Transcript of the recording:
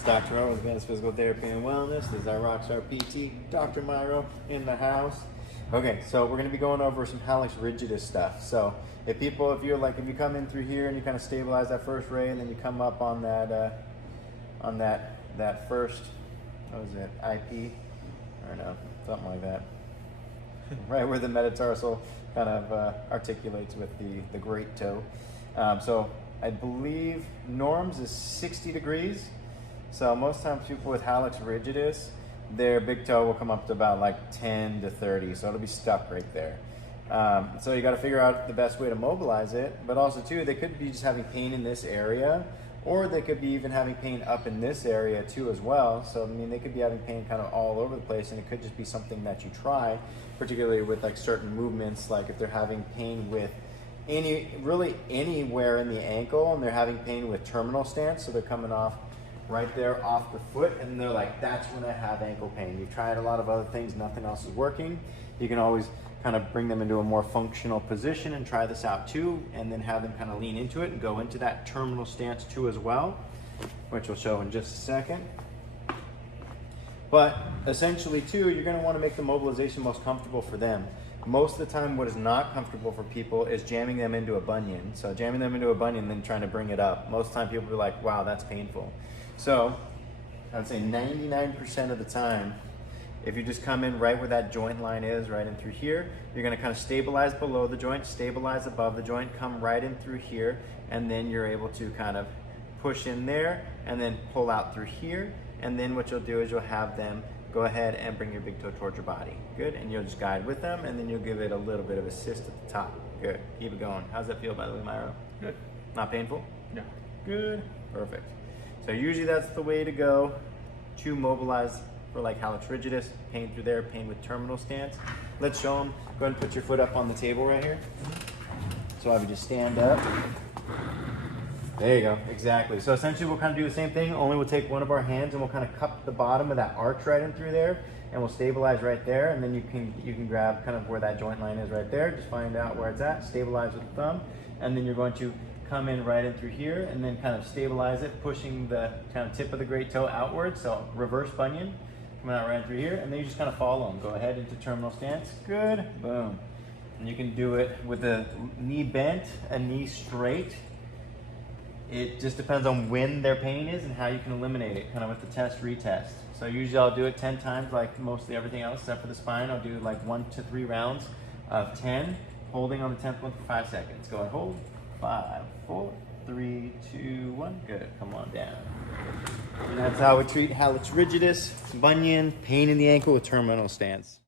It's Dr. Owen with Advanced Physical Therapy and Wellness. This is our Rockstar PT, Dr. Myro in the house. Okay, so we're going to be going over some Hallux rigidus stuff. So if you come in through here and you kind of stabilize that first ray, and then you come up on that first, what is it, IP? I don't know, something like that. Right where the metatarsal kind of articulates with the great toe. So I believe norms is 60 degrees. So most times people with Hallux rigidus, their big toe will come up to about like 10 to 30. So it'll be stuck right there. So you got to figure out the best way to mobilize it. But also too, they could be just having pain in this area, or they could be even having pain up in this area too as well. So I mean, they could be having pain kind of all over the place, and it could just be something that you try, particularly with like certain movements, like if they're having pain with really anywhere in the ankle, and they're having pain with terminal stance, so they're coming off right there off the foot, and they're like, that's when I have ankle pain. You've tried a lot of other things, nothing else is working. You can always kind of bring them into a more functional position and try this out too, and then have them kind of lean into it and go into that terminal stance too as well, which we'll show in just a second. But essentially too, you're going to want to make the mobilization most comfortable for them. Most of the time, what is not comfortable for people is jamming them into a bunion. So jamming them into a bunion and then trying to bring it up. Most of the time people will be like, wow, that's painful. So I'd say 99% of the time, if you just come in right where that joint line is, right in through here, you're gonna kind of stabilize below the joint, stabilize above the joint, come right in through here, and then you're able to kind of push in there and then pull out through here. And then what you'll do is you'll have them go ahead and bring your big toe towards your body. Good, and you'll just guide with them, and then you'll give it a little bit of assist at the top. Good, keep it going. How's that feel, by the way, Myro? Good. Not painful? No. Good, perfect. So usually that's the way to go to mobilize for like Hallux rigidus, pain through there, pain with terminal stance. Let's show them. Go ahead and put your foot up on the table right here. So I would just stand up. There you go, exactly. So essentially we'll kind of do the same thing, only we'll take one of our hands and we'll kind of cup the bottom of that arch right in through there, and we'll stabilize right there, and then you can grab kind of where that joint line is right there, just find out where it's at, stabilize with the thumb, and then you're going to come in right in through here and then kind of stabilize it, pushing the kind of tip of the great toe outwards, so reverse bunion, coming out right through here, and then you just kind of follow them. Go ahead into terminal stance, good, boom. And you can do it with a knee bent, a knee straight. It just depends on when their pain is and how you can eliminate it, kind of with the test, retest. So usually I'll do it 10 times like mostly everything else except for the spine. I'll do like 1 to 3 rounds of 10, holding on the 10th one for 5 seconds. Go ahead, hold, 5, 4, 3, 2, 1, good, come on down. And that's how we treat Hallux rigidus, bunion, pain in the ankle with terminal stance.